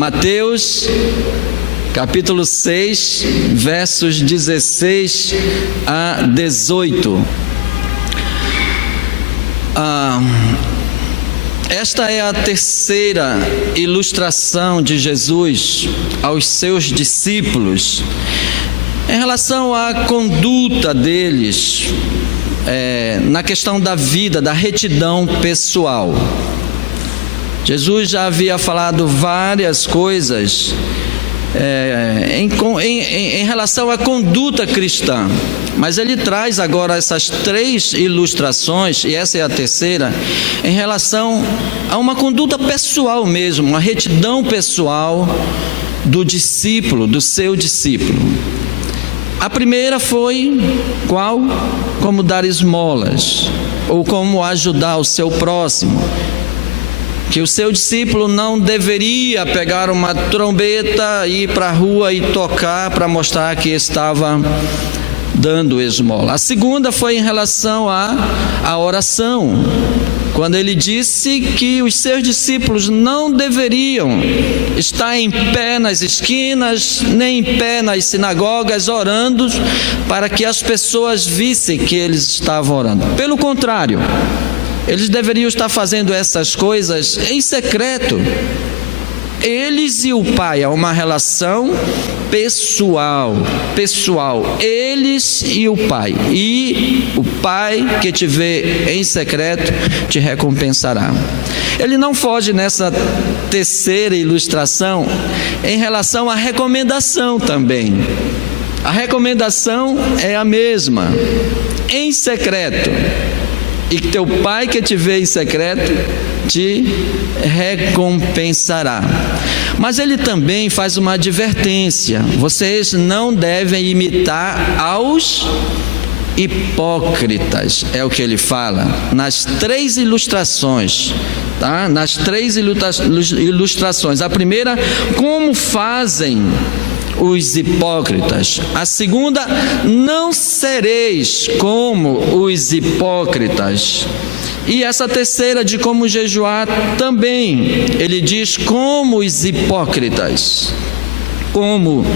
Mateus, capítulo 6, versos 16 a 18. Esta é a terceira ilustração de Jesus aos seus discípulos em relação à conduta deles na questão da vida, da retidão pessoal. Jesus já havia falado várias coisas em relação à conduta cristã, mas ele traz agora essas três ilustrações, e essa é a terceira, em relação a uma conduta pessoal mesmo, uma retidão pessoal do discípulo, do seu discípulo. A primeira foi qual? Como dar esmolas, ou como ajudar o seu próximo. Que o seu discípulo não deveria pegar uma trombeta, ir para a rua e tocar para mostrar que estava dando esmola. A segunda foi em relação à oração, quando ele disse que os seus discípulos não deveriam estar em pé nas esquinas, nem em pé nas sinagogas orando, para que as pessoas vissem que eles estavam orando. Pelo contrário, eles deveriam estar fazendo essas coisas em secreto. Eles e o Pai, há uma relação pessoal, eles e o Pai. E o Pai que te vê em secreto te recompensará. Ele não foge nessa terceira ilustração em relação à recomendação também. A recomendação é a mesma, em secreto. E que teu Pai que te vê em secreto te recompensará. Mas ele também faz uma advertência: vocês não devem imitar aos hipócritas, é o que ele fala nas três ilustrações, tá? Nas três ilustrações. A primeira, como fazem os hipócritas. A segunda, não sereis como os hipócritas. E essa terceira, de como jejuar, também ele diz como os hipócritas. Como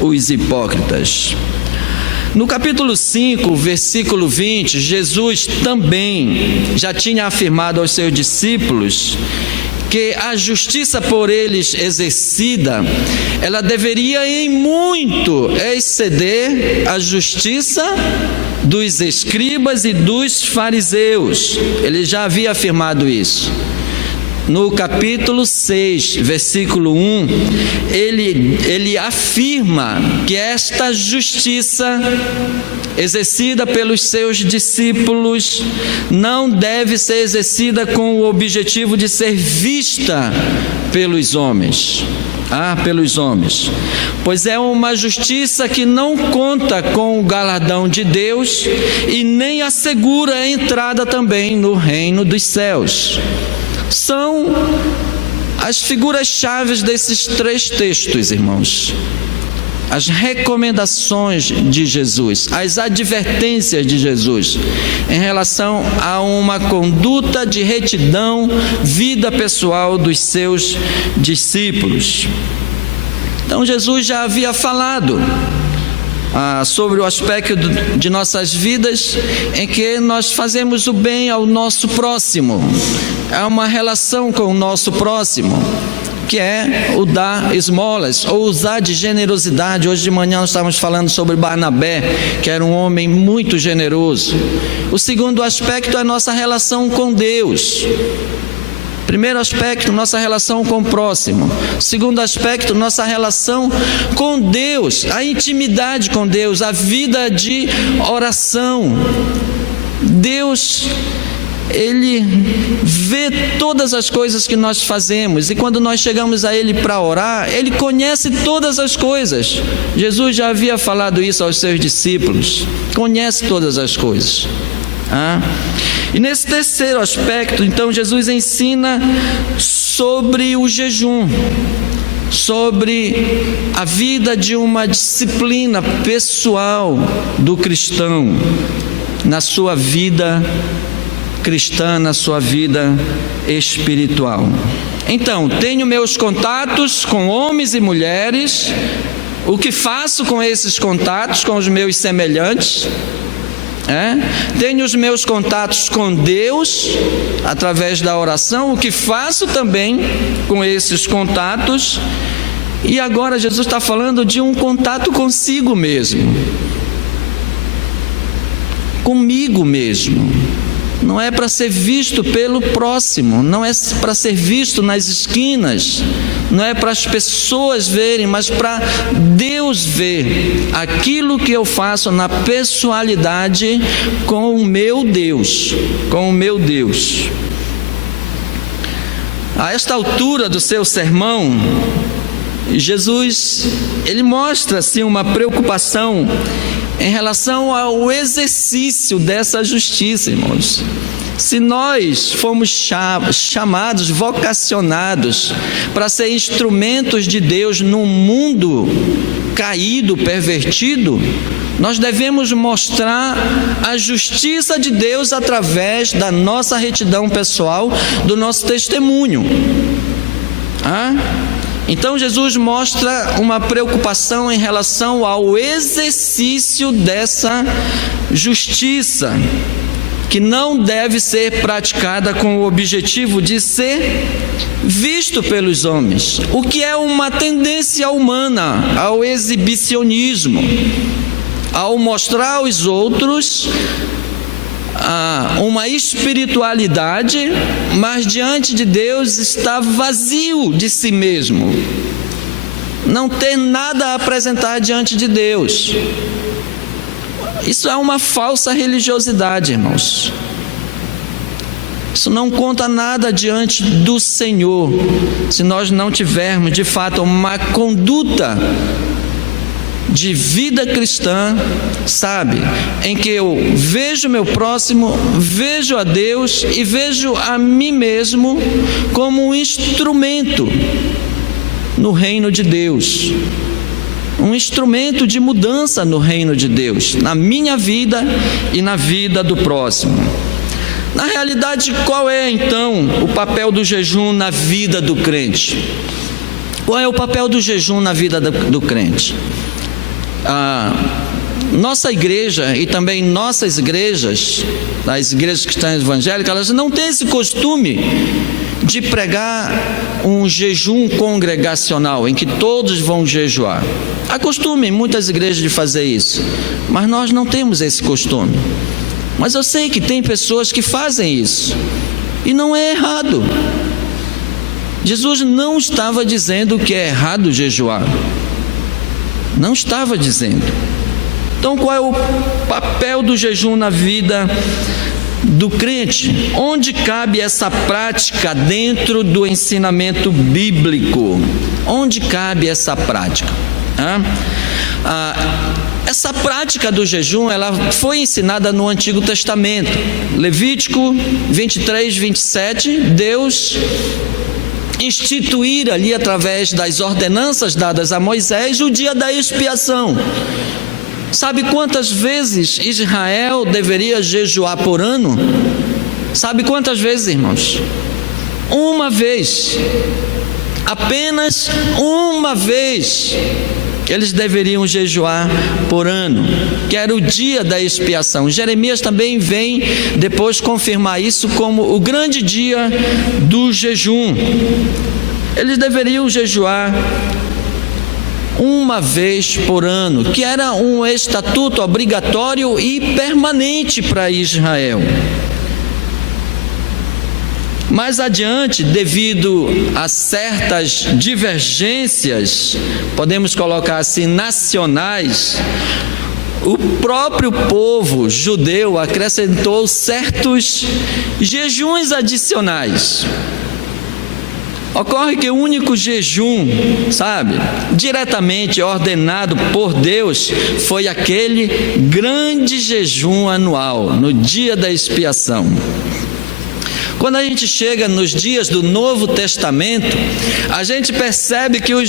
os hipócritas. No capítulo 5, versículo 20, Jesus também já tinha afirmado aos seus discípulos que a justiça por eles exercida, ela deveria em muito exceder a justiça dos escribas e dos fariseus. Ele já havia afirmado isso. No capítulo 6, versículo 1, ele afirma que esta justiça exercida pelos seus discípulos não deve ser exercida com o objetivo de ser vista pelos homens. Pelos homens, pois é uma justiça que não conta com o galardão de Deus e nem assegura a entrada também no reino dos céus. São as figuras-chave desses três textos, irmãos. As recomendações de Jesus, as advertências de Jesus em relação a uma conduta de retidão, vida pessoal dos seus discípulos. Então Jesus já havia falado sobre o aspecto de nossas vidas em que nós fazemos o bem ao nosso próximo. É uma relação com o nosso próximo, que é o dar esmolas, ou usar de generosidade. Hoje de manhã nós estávamos falando sobre Barnabé, que era um homem muito generoso. O segundo aspecto é a nossa relação com Deus. Primeiro aspecto, nossa relação com o próximo. Segundo aspecto, nossa relação com Deus, a intimidade com Deus, a vida de oração. Deus, Ele vê todas as coisas que nós fazemos, e quando nós chegamos a Ele para orar, Ele conhece todas as coisas. Jesus já havia falado isso aos seus discípulos, conhece todas as coisas. E nesse terceiro aspecto, então, Jesus ensina sobre o jejum, sobre a vida de uma disciplina pessoal do cristão na sua vida cristã na sua vida espiritual. Então, tenho meus contatos com homens e mulheres. O que faço com esses contatos, com os meus semelhantes? Tenho os meus contatos com Deus através da oração. O que faço também com esses contatos? E agora Jesus está falando de um contato consigo mesmo, comigo mesmo. Não é para ser visto pelo próximo, não é para ser visto nas esquinas, não é para as pessoas verem, mas para Deus ver aquilo que eu faço na pessoalidade com o meu Deus, A esta altura do seu sermão, Jesus, ele mostra assim uma preocupação em relação ao exercício dessa justiça, irmãos. Se nós fomos chamados, vocacionados para ser instrumentos de Deus num mundo caído, pervertido, nós devemos mostrar a justiça de Deus através da nossa retidão pessoal, do nosso testemunho. Então Jesus mostra uma preocupação em relação ao exercício dessa justiça, que não deve ser praticada com o objetivo de ser visto pelos homens, o que é uma tendência humana ao exibicionismo, ao mostrar aos outros uma espiritualidade, mas diante de Deus está vazio de si mesmo, não tem nada a apresentar diante de Deus. Isso é uma falsa religiosidade, irmãos. Isso não conta nada diante do Senhor, se nós não tivermos de fato uma conduta de vida cristã, sabe, em que eu vejo meu próximo, vejo a Deus e vejo a mim mesmo como um instrumento no reino de Deus, um instrumento de mudança no reino de Deus, na minha vida e na vida do próximo. Na realidade, qual é então o papel do jejum na vida do crente? Qual é o papel do jejum na vida do crente? Nossa igreja e também nossas igrejas, as igrejas cristãs evangélicas, elas não têm esse costume de pregar um jejum congregacional em que todos vão jejuar. Há costume em muitas igrejas de fazer isso, mas nós não temos esse costume. Mas eu sei que tem pessoas que fazem isso e não é errado. Jesus não estava dizendo que é errado jejuar, não estava dizendo. Então, qual é o papel do jejum na vida do crente? Onde cabe essa prática dentro do ensinamento bíblico? Onde cabe essa prática? Essa prática do jejum, ela foi ensinada no Antigo Testamento. Levítico 23, 27, Deus instituir ali através das ordenanças dadas a Moisés o dia da expiação. Sabe quantas vezes Israel deveria jejuar por ano? Sabe quantas vezes, irmãos? Uma vez. Apenas uma vez eles deveriam jejuar por ano, que era o dia da expiação. Jeremias também vem depois confirmar isso como o grande dia do jejum. Eles deveriam jejuar uma vez por ano, que era um estatuto obrigatório e permanente para Israel. Mais adiante, devido a certas divergências, podemos colocar assim, nacionais, o próprio povo judeu acrescentou certos jejuns adicionais. Ocorre que o único jejum, diretamente ordenado por Deus, foi aquele grande jejum anual, no dia da expiação. Quando a gente chega nos dias do Novo Testamento, a gente percebe que os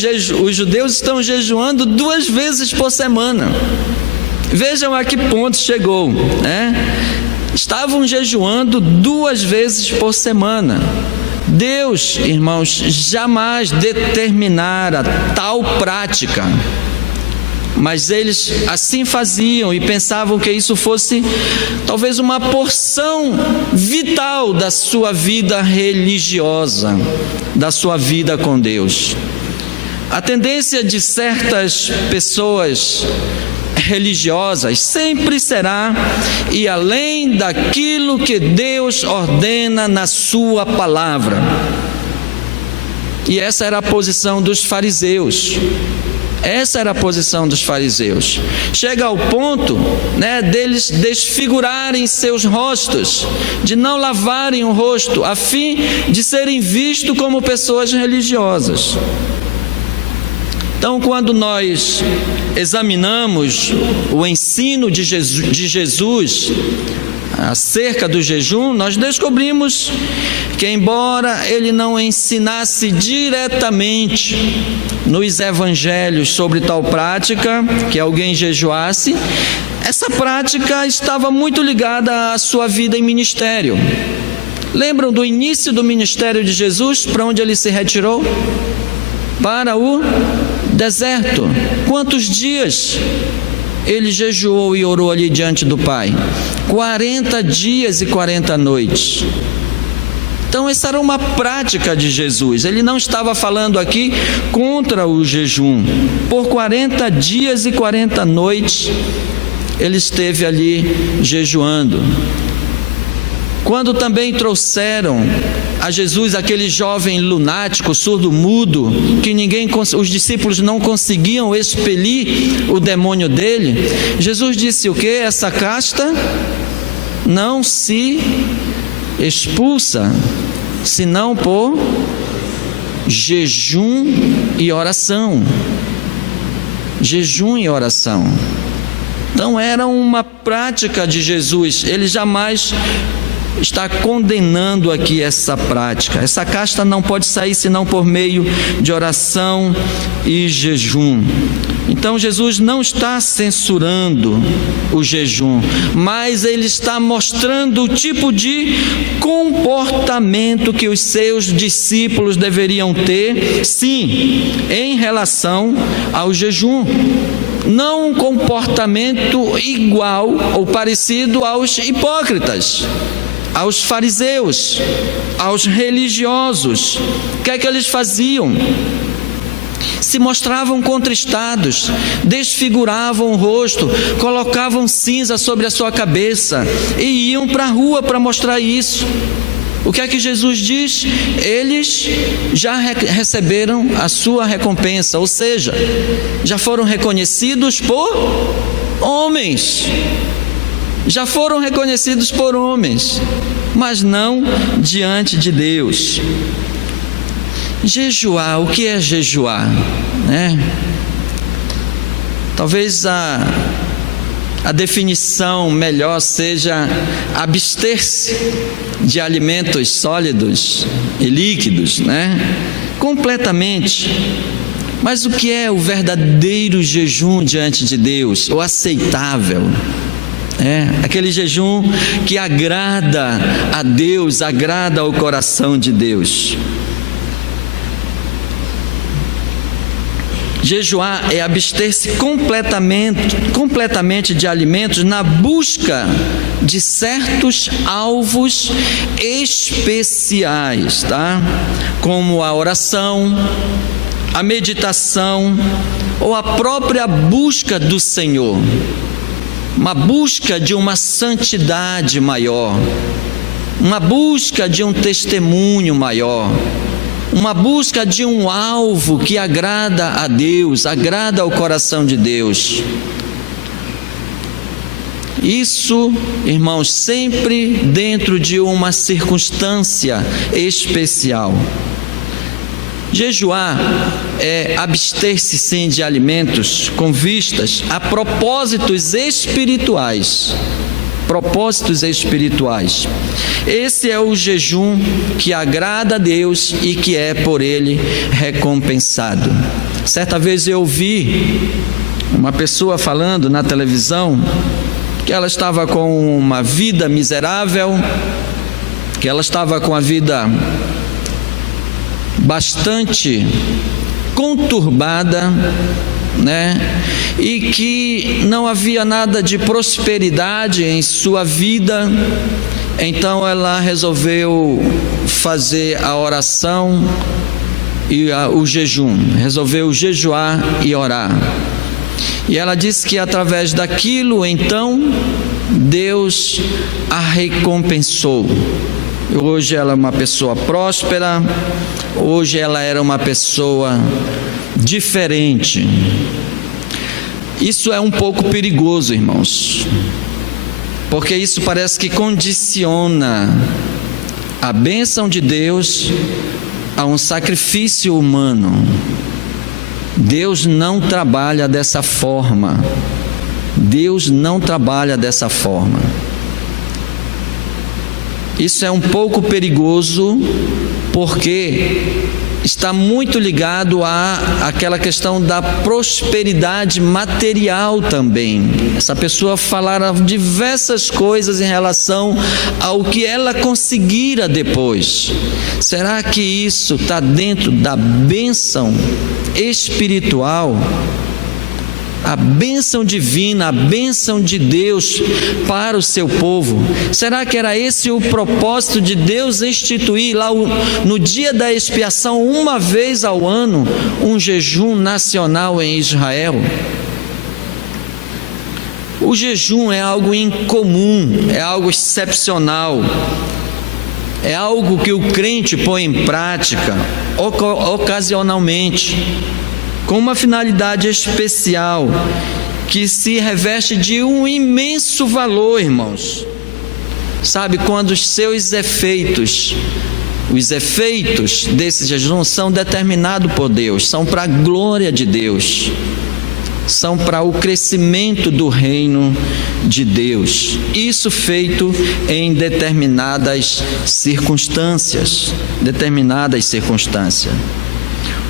judeus estão jejuando 2 vezes por semana. Vejam a que ponto chegou, né? estavam jejuando 2 vezes por semana. Deus, irmãos, jamais determinara tal prática, mas eles assim faziam e pensavam que isso fosse talvez uma porção vital da sua vida religiosa, da sua vida com Deus. A tendência de certas pessoas religiosas sempre será ir além daquilo que Deus ordena na sua palavra. E essa era a posição dos fariseus. Essa era a posição dos fariseus. Chega ao ponto, deles desfigurarem seus rostos, de não lavarem o rosto, a fim de serem vistos como pessoas religiosas. Então, quando nós examinamos o ensino de Jesus acerca do jejum, nós descobrimos que, embora ele não ensinasse diretamente nos evangelhos sobre tal prática, que alguém jejuasse, essa prática estava muito ligada à sua vida em ministério. Lembram do início do ministério de Jesus, para onde ele se retirou? Para o deserto. Quantos dias ele jejuou e orou ali diante do Pai? 40 dias e 40 noites. Então essa era uma prática de Jesus. Ele não estava falando aqui contra o jejum. Por 40 dias e 40 noites ele esteve ali jejuando. Quando também trouxeram a Jesus aquele jovem lunático, surdo-mudo, que os discípulos não conseguiam expelir o demônio dele, Jesus disse o quê? Essa casta não se expulsa, senão por jejum e oração. Jejum e oração. Então era uma prática de Jesus. Ele jamais está condenando aqui essa prática. Essa casta não pode sair senão por meio de oração e jejum. Então Jesus não está censurando o jejum, mas ele está mostrando o tipo de comportamento que os seus discípulos deveriam ter, sim, em relação ao jejum. Não um comportamento igual ou parecido aos hipócritas, aos fariseus, aos religiosos. O que é que eles faziam? Se mostravam contristados, desfiguravam o rosto, colocavam cinza sobre a sua cabeça e iam para a rua para mostrar isso. O que é que Jesus diz? Eles já receberam a sua recompensa, ou seja, já foram reconhecidos por homens. Já foram reconhecidos por homens, mas não diante de Deus. Jejuar, o que é jejuar? Talvez a definição melhor seja abster-se de alimentos sólidos e líquidos, completamente. Mas o que é o verdadeiro jejum diante de Deus, o aceitável? Aquele jejum que agrada a Deus, agrada ao coração de Deus. Jejuar é abster-se completamente de alimentos na busca de certos alvos especiais, como a oração, a meditação ou a própria busca do Senhor. Uma busca de uma santidade maior, uma busca de um testemunho maior, uma busca de um alvo que agrada a Deus, agrada ao coração de Deus. Isso, irmãos, sempre dentro de uma circunstância especial. Jejuar é abster-se sim de alimentos com vistas a propósitos espirituais. Propósitos espirituais. Esse é o jejum que agrada a Deus e que é por Ele recompensado. Certa vez eu ouvi uma pessoa falando na televisão que ela estava com uma vida miserável, que ela estava com a vida bastante conturbada, e que não havia nada de prosperidade em sua vida. Então ela resolveu fazer a oração e o jejum, resolveu jejuar e orar. E ela disse que através daquilo, então, Deus a recompensou. Hoje ela é uma pessoa próspera, hoje ela era uma pessoa diferente. Isso é um pouco perigoso, irmãos, porque isso parece que condiciona a bênção de Deus a um sacrifício humano. Deus não trabalha dessa forma. Deus não trabalha dessa forma. Isso é um pouco perigoso, porque está muito ligado àquela questão da prosperidade material também. Essa pessoa falara diversas coisas em relação ao que ela conseguira depois. Será que isso está dentro da bênção espiritual? A bênção divina, a bênção de Deus para o seu povo. Será que era esse o propósito de Deus instituir lá no dia da expiação, uma vez ao ano, um jejum nacional em Israel? O jejum é algo incomum, é algo excepcional, é algo que o crente põe em prática ocasionalmente, com uma finalidade especial, que se reveste de um imenso valor, irmãos. Sabe, quando os seus efeitos, os efeitos desse jejum são determinados por Deus, são para a glória de Deus, são para o crescimento do reino de Deus. Isso feito em determinadas circunstâncias.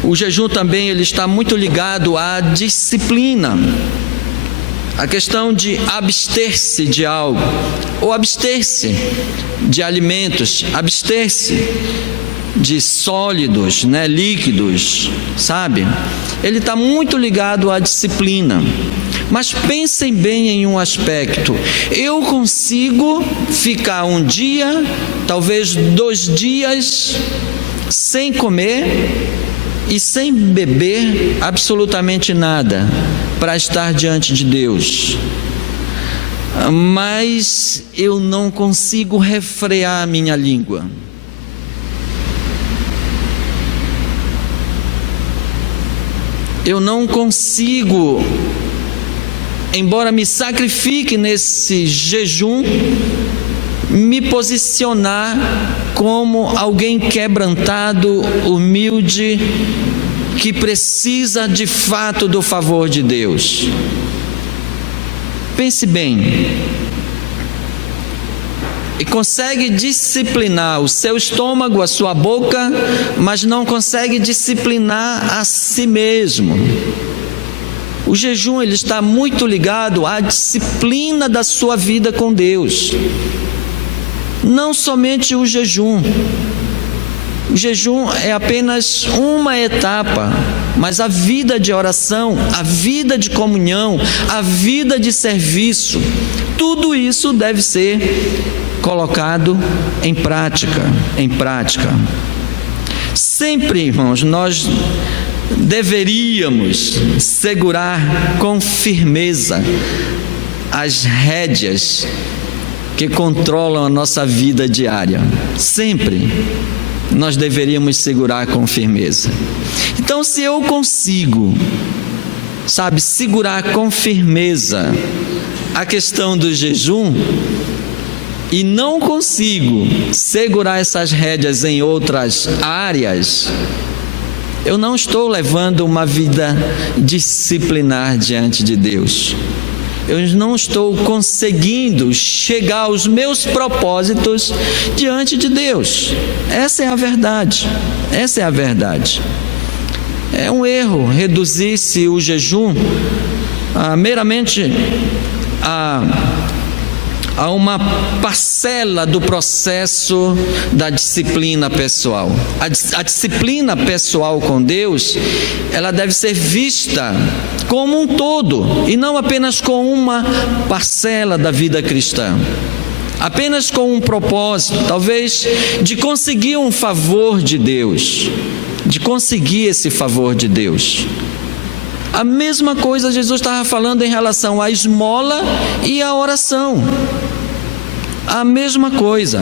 O jejum também ele está muito ligado à disciplina, a questão de abster-se de algo, ou abster-se de alimentos, abster-se de sólidos, líquidos, sabe? Ele está muito ligado à disciplina. Mas pensem bem em um aspecto: eu consigo ficar um dia, talvez 2 dias, sem comer e sem beber absolutamente nada, para estar diante de Deus, mas eu não consigo refrear a minha língua. Eu não consigo, embora me sacrifique nesse jejum, me posicionar como alguém quebrantado, humilde, que precisa de fato do favor de Deus. Pense bem. E consegue disciplinar o seu estômago, a sua boca, mas não consegue disciplinar a si mesmo. O jejum ele está muito ligado à disciplina da sua vida com Deus. Não somente o jejum. O jejum é apenas uma etapa, mas a vida de oração, a vida de comunhão, a vida de serviço, tudo isso deve ser colocado em prática. Sempre, irmãos, nós deveríamos segurar com firmeza as rédeas que controlam a nossa vida diária. Sempre nós deveríamos segurar com firmeza. Então, se eu consigo, segurar com firmeza a questão do jejum, e não consigo segurar essas rédeas em outras áreas, eu não estou levando uma vida disciplinar diante de Deus. Eu não estou conseguindo chegar aos meus propósitos diante de Deus. Essa é a verdade. É um erro reduzir-se o jejum meramente a a uma parcela do processo da disciplina pessoal. A disciplina pessoal com Deus, ela deve ser vista como um todo, e não apenas com uma parcela da vida cristã. Apenas com um propósito, talvez, de conseguir um favor de Deus, de conseguir esse favor de Deus. A mesma coisa Jesus estava falando em relação à esmola e à oração. A mesma coisa.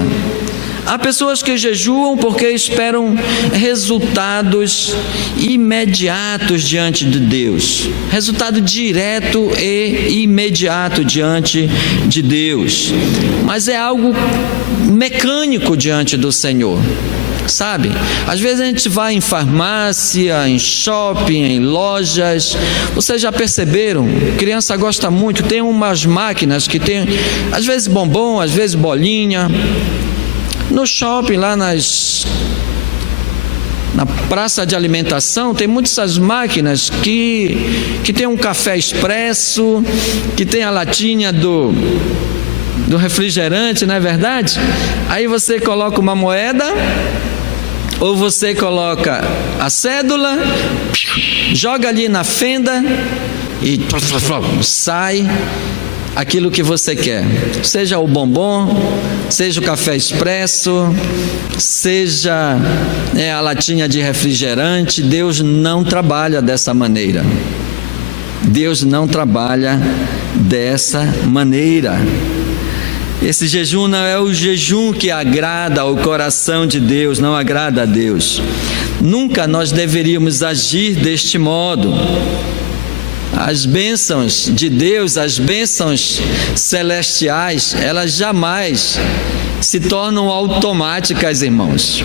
Há pessoas que jejuam porque esperam resultados imediatos diante de Deus. Resultado direto e imediato diante de Deus. Mas é algo mecânico diante do Senhor. Sabe, às vezes a gente vai em farmácia, em shopping, em lojas. Vocês já perceberam? Criança gosta muito, tem umas máquinas que tem, às vezes bombom, às vezes bolinha. No shopping, lá na praça de alimentação, tem muitas essas máquinas que tem um café expresso, que tem a latinha do refrigerante, não é verdade? Aí você coloca uma moeda, ou você coloca a cédula, joga ali na fenda e sai aquilo que você quer. Seja o bombom, seja o café expresso, seja a latinha de refrigerante. Deus não trabalha dessa maneira. Deus não trabalha dessa maneira. Esse jejum não é o jejum que agrada ao coração de Deus, não agrada a Deus. Nunca nós deveríamos agir deste modo. As bênçãos de Deus, as bênçãos celestiais, elas jamais se tornam automáticas, irmãos.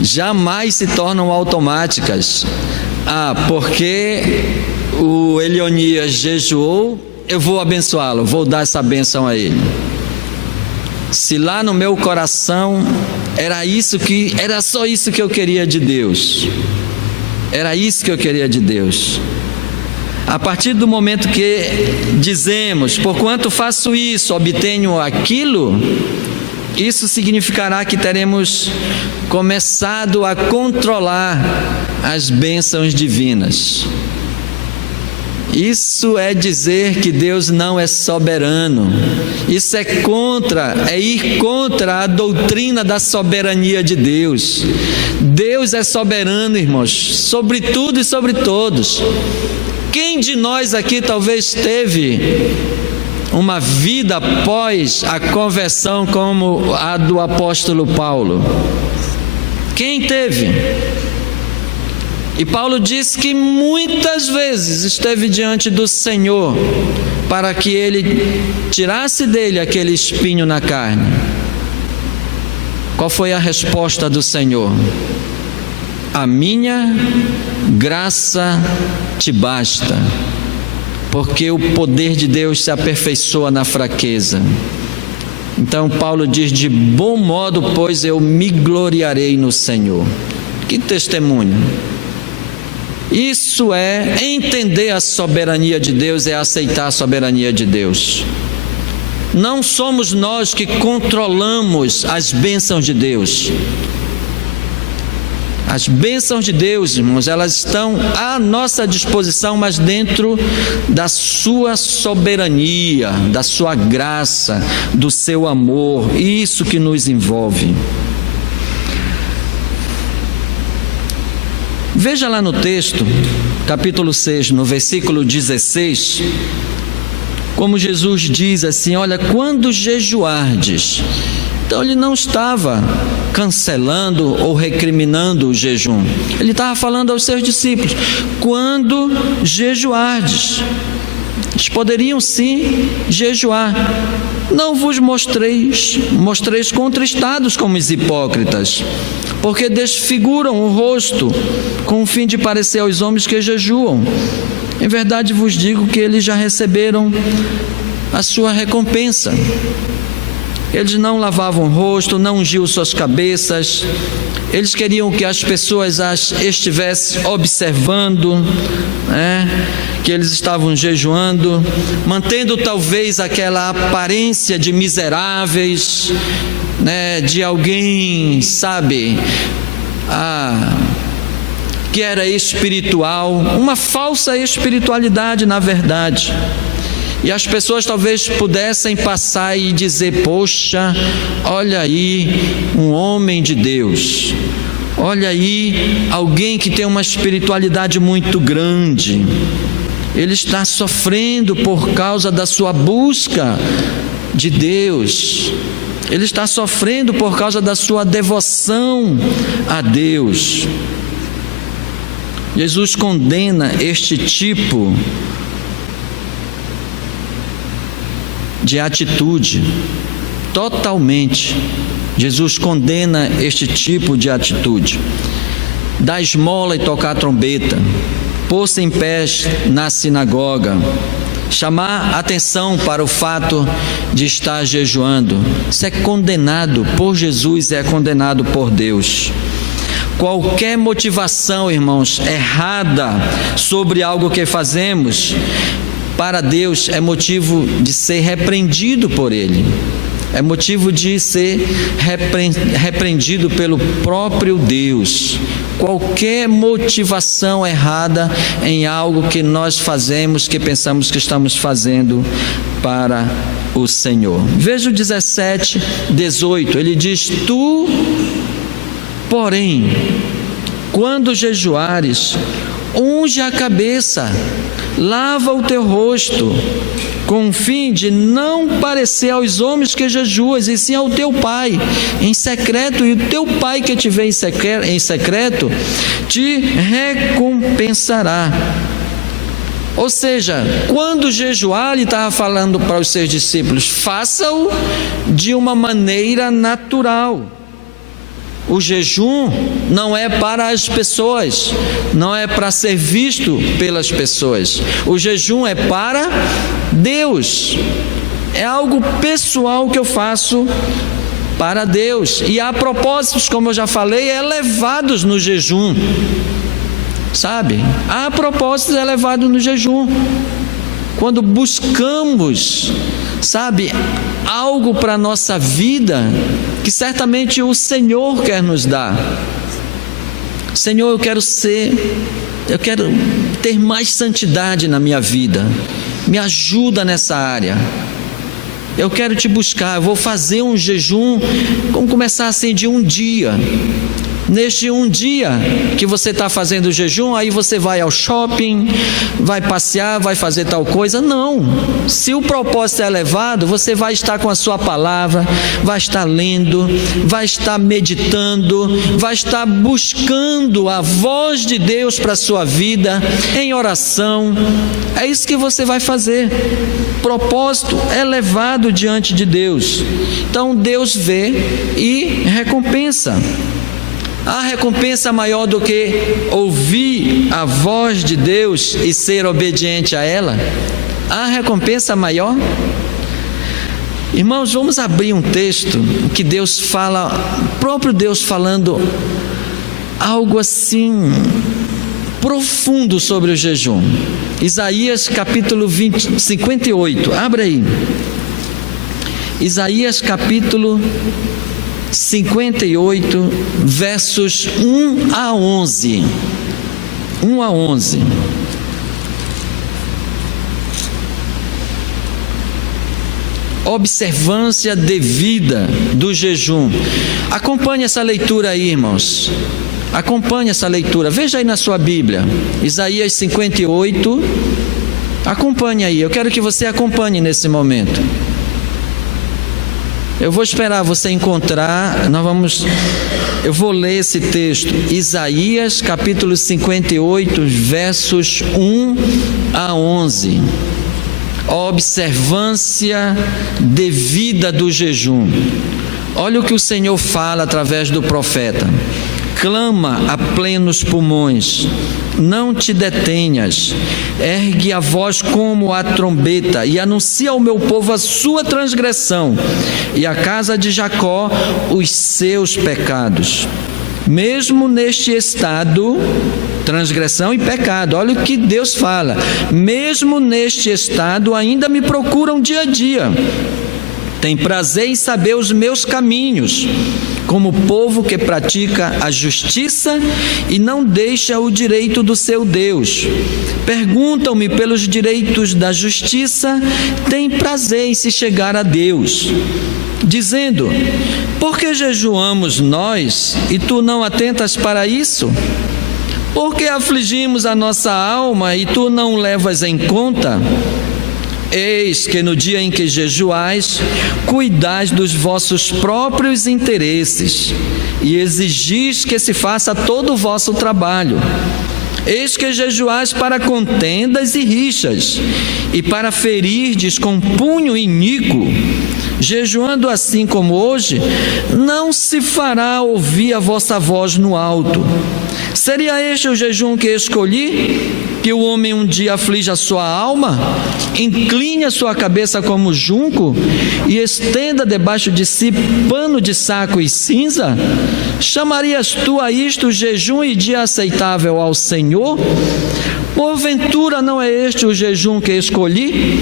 Jamais se tornam automáticas. Porque o Elionias jejuou, eu vou abençoá-lo, vou dar essa bênção a ele. Se lá no meu coração era só isso que eu queria de Deus. Era isso que eu queria de Deus. A partir do momento que dizemos, porquanto faço isso, obtenho aquilo, isso significará que teremos começado a controlar as bênçãos divinas. Isso é dizer que Deus não é soberano. Isso é ir contra a doutrina da soberania de Deus. Deus é soberano, irmãos, sobre tudo e sobre todos. Quem de nós aqui talvez teve uma vida após a conversão como a do apóstolo Paulo? Quem teve? E Paulo diz que muitas vezes esteve diante do Senhor para que ele tirasse dele aquele espinho na carne. Qual foi a resposta do Senhor? A minha graça te basta, porque o poder de Deus se aperfeiçoa na fraqueza. Então Paulo diz, de bom modo, pois eu me gloriarei no Senhor. Que testemunho! Isso é entender a soberania de Deus, é aceitar a soberania de Deus. Não somos nós que controlamos as bênçãos de Deus. As bênçãos de Deus, irmãos, elas estão à nossa disposição, mas dentro da sua soberania, da sua graça, do seu amor, isso que nos envolve. Veja lá no texto, capítulo 6, no versículo 16, como Jesus diz assim, olha, quando jejuardes. Então ele não estava cancelando ou recriminando o jejum. Ele estava falando aos seus discípulos, quando jejuardes. Eles poderiam sim jejuar. Não vos mostreis contristados como os hipócritas, porque desfiguram o rosto com o fim de parecer aos homens que jejuam. Em verdade vos digo que eles já receberam a sua recompensa. Eles não lavavam o rosto, não ungiam suas cabeças. Eles queriam que as pessoas as estivessem observando, que eles estavam jejuando, mantendo talvez aquela aparência de miseráveis, de alguém, que era espiritual, uma falsa espiritualidade na verdade. E as pessoas talvez pudessem passar e dizer: poxa, olha aí um homem de Deus, olha aí alguém que tem uma espiritualidade muito grande, ele está sofrendo por causa da sua busca de Deus, ele está sofrendo por causa da sua devoção a Deus. Jesus condena este tipo de atitude, totalmente. Jesus condena este tipo de atitude. Dar esmola e tocar trombeta, pôr-se em pé na sinagoga, chamar atenção para o fato de estar jejuando, isso é condenado por Jesus, é condenado por Deus. Qualquer motivação, irmãos, errada sobre algo que fazemos, para Deus é motivo de ser repreendido por Ele, é motivo de ser repreendido pelo próprio Deus. Qualquer motivação errada em algo que nós fazemos, que pensamos que estamos fazendo para o Senhor. Veja o 17, 18, ele diz: tu, porém, quando jejuares, unge a cabeça, lava o teu rosto, com o fim de não parecer aos homens que jejuas, e sim ao teu Pai em secreto, e o teu Pai que te vê em secreto te recompensará. Ou seja, quando jejuar, ele estava falando para os seus discípulos: faça-o de uma maneira natural. O jejum não é para as pessoas, não é para ser visto pelas pessoas. O jejum é para Deus. É algo pessoal que eu faço para Deus. E há propósitos, como eu já falei, elevados no jejum. Há propósitos elevados no jejum. Quando buscamos, algo para a nossa vida, que certamente o Senhor quer nos dar. Senhor, eu quero ter mais santidade na minha vida, me ajuda nessa área, eu quero te buscar, eu vou fazer um jejum, vamos começar assim de um dia. Neste um dia que você está fazendo o jejum, aí você vai ao shopping, vai passear, vai fazer tal coisa. Não, se o propósito é elevado, você vai estar com a sua palavra, vai estar lendo, vai estar meditando, vai estar buscando a voz de Deus para a sua vida, em oração. É isso que você vai fazer. Propósito elevado diante de Deus. Então Deus vê e recompensa. Há recompensa maior do que ouvir a voz de Deus e ser obediente a ela? Há recompensa maior? Irmãos, vamos abrir um texto que Deus fala, o próprio Deus falando algo assim profundo sobre o jejum. Isaías capítulo 58, abre aí. Isaías capítulo 58, versos 1 a 11. 1 a 11. Observância devida do jejum. Acompanhe essa leitura aí, irmãos. Acompanhe essa leitura. Veja aí na sua Bíblia. Isaías 58. Acompanhe aí. Eu quero que você acompanhe nesse momento. Eu vou esperar você encontrar, eu vou ler esse texto, Isaías capítulo 58, versos 1 a 11. Observância devida do jejum. Olha o que o Senhor fala através do profeta. clama a plenos pulmões, não te detenhas, ergue a voz como a trombeta e anuncia ao meu povo a sua transgressão e à casa de Jacó os seus pecados. Mesmo neste estado, transgressão e pecado, olha o que Deus fala, mesmo neste estado ainda me procuram dia a dia, tem prazer em saber os meus caminhos, como povo que pratica a justiça e não deixa o direito do seu Deus. Perguntam-me pelos direitos da justiça, têm prazer em se chegar a Deus, dizendo: por que jejuamos nós e tu não atentas para isso? Por que afligimos a nossa alma e tu não levas em conta? Eis que no dia em que jejuais, cuidais dos vossos próprios interesses e exigis que se faça todo o vosso trabalho. Eis que jejuais para contendas e rixas, e para ferirdes com punho iníquo. Jejuando assim como hoje, não se fará ouvir a vossa voz no alto. Seria este o jejum que escolhi? Que o homem um dia aflige a sua alma, incline a sua cabeça como junco e estenda debaixo de si pano de saco e cinza? Chamarias tu a isto jejum e dia aceitável ao Senhor? Porventura não é este o jejum que escolhi?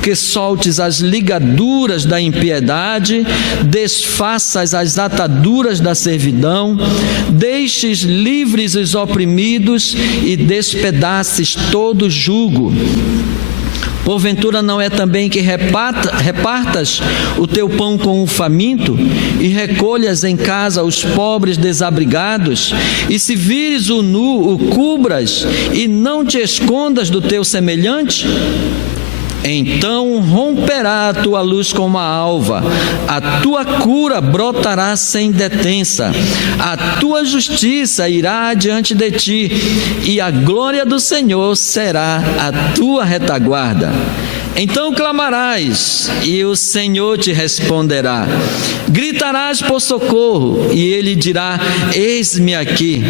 Que soltes as ligaduras da impiedade, desfaças as ataduras da servidão, deixes livres os oprimidos e despedaces todo jugo. Porventura não é também que repartas o teu pão com o faminto e recolhas em casa os pobres desabrigados, e se vires o nu, o cubras e não te escondas do teu semelhante? Então romperá a tua luz como a alva, a tua cura brotará sem detença, a tua justiça irá diante de ti, e a glória do Senhor será a tua retaguarda. Então clamarás, e o Senhor te responderá. Gritarás por socorro, e Ele dirá: eis-me aqui.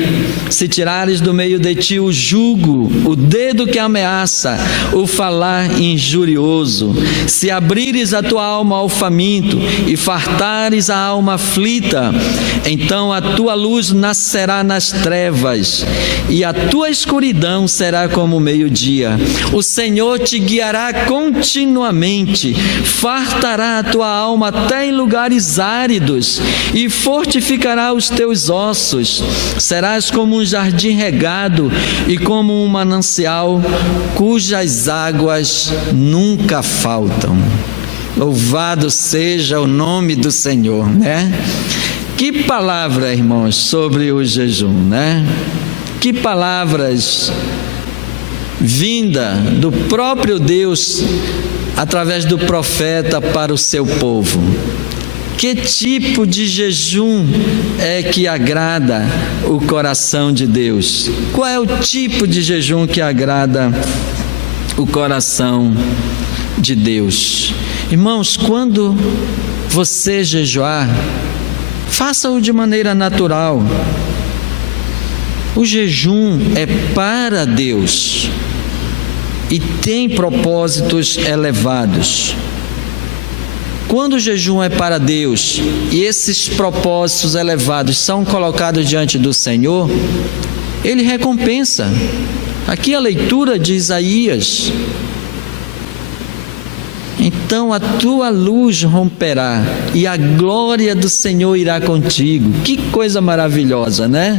Se tirares do meio de ti o jugo, o dedo que ameaça, o falar injurioso, se abrires a tua alma ao faminto e fartares a alma aflita, então a tua luz nascerá nas trevas, e a tua escuridão será como o meio-dia. O Senhor te guiará continuamente, fartará a tua alma até em lugares áridos e fortificará os teus ossos. Serás como um jardim regado e como um manancial cujas águas nunca faltam. Louvado seja o nome do Senhor, né? Que palavra, irmãos, sobre o jejum, né? Que palavras vinda do próprio Deus através do profeta para o seu povo. Que tipo de jejum é que agrada o coração de Deus? Qual é o tipo de jejum que agrada o coração de Deus? Irmãos, quando você jejuar, faça-o de maneira natural. O jejum é para Deus e tem propósitos elevados. Quando o jejum é para Deus e esses propósitos elevados são colocados diante do Senhor, Ele recompensa. Aqui a leitura de Isaías: então a tua luz romperá e a glória do Senhor irá contigo. Que coisa maravilhosa, né?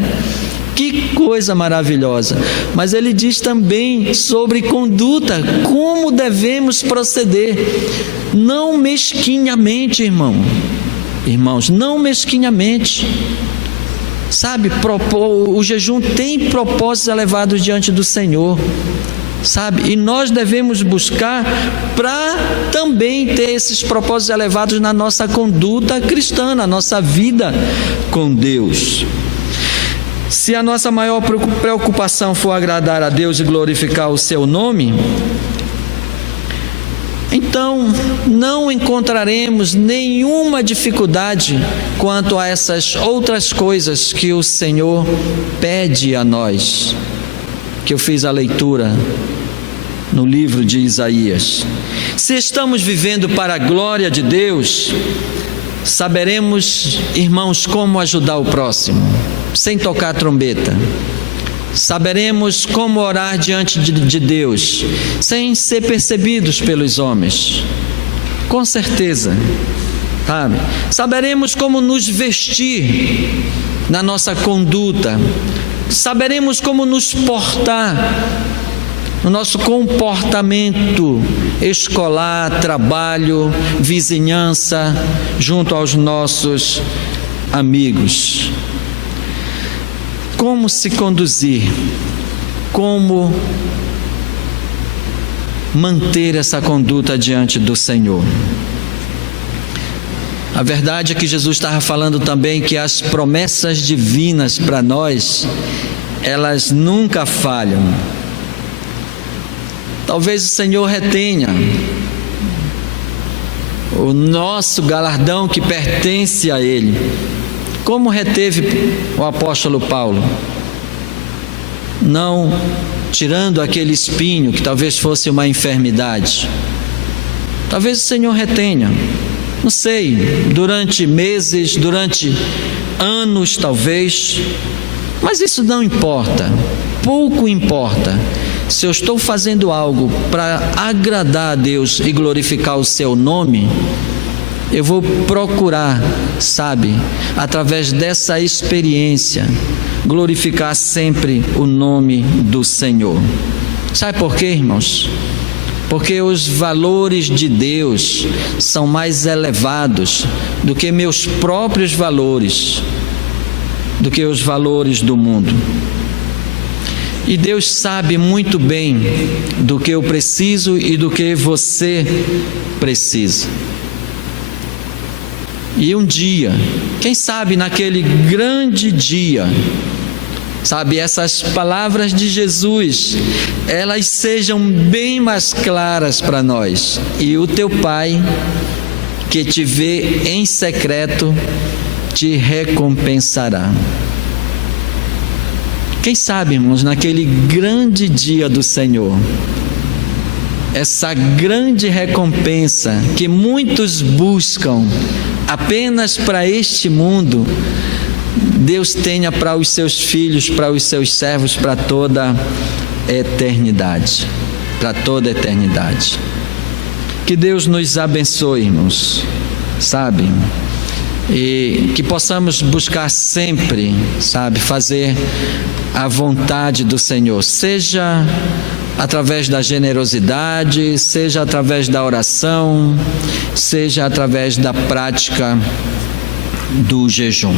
Que coisa maravilhosa. Mas ele diz também sobre conduta, como devemos proceder. Não mesquinhamente, irmãos, não mesquinhamente. Sabe, o jejum tem propósitos elevados diante do Senhor, sabe? E nós devemos buscar para também ter esses propósitos elevados na nossa conduta cristã, na nossa vida com Deus. Se a nossa maior preocupação for agradar a Deus e glorificar o seu nome, então não encontraremos nenhuma dificuldade quanto a essas outras coisas que o Senhor pede a nós, que eu fiz a leitura no livro de Isaías. Se estamos vivendo para a glória de Deus, saberemos, irmãos, como ajudar o próximo, sem tocar trombeta. Saberemos como orar diante de Deus, sem ser percebidos pelos homens. Com certeza, sabe? Saberemos como nos vestir na nossa conduta. Saberemos como nos portar no nosso comportamento escolar, trabalho, vizinhança, junto aos nossos amigos. Como se conduzir, como manter essa conduta diante do Senhor. A verdade é que Jesus estava falando também que as promessas divinas para nós, elas nunca falham. Talvez o Senhor retenha o nosso galardão que pertence a Ele, como reteve o apóstolo Paulo, não tirando aquele espinho que talvez fosse uma enfermidade. Talvez o Senhor retenha, não sei, durante meses, durante anos talvez, mas isso não importa, pouco importa. Se eu estou fazendo algo para agradar a Deus e glorificar o seu nome, eu vou procurar, sabe, através dessa experiência, glorificar sempre o nome do Senhor. Sabe por quê, irmãos? Porque os valores de Deus são mais elevados do que meus próprios valores, do que os valores do mundo. E Deus sabe muito bem do que eu preciso e do que você precisa. E um dia, quem sabe naquele grande dia, sabe, essas palavras de Jesus, elas sejam bem mais claras para nós. E o teu Pai, que te vê em secreto, te recompensará. Quem sabe, irmãos, naquele grande dia do Senhor, essa grande recompensa que muitos buscam apenas para este mundo, Deus tenha para os seus filhos, para os seus servos, para toda a eternidade. Para toda a eternidade. Que Deus nos abençoe, irmãos, sabe? E que possamos buscar sempre, sabe, fazer a vontade do Senhor, seja através da generosidade, seja através da oração, seja através da prática do jejum.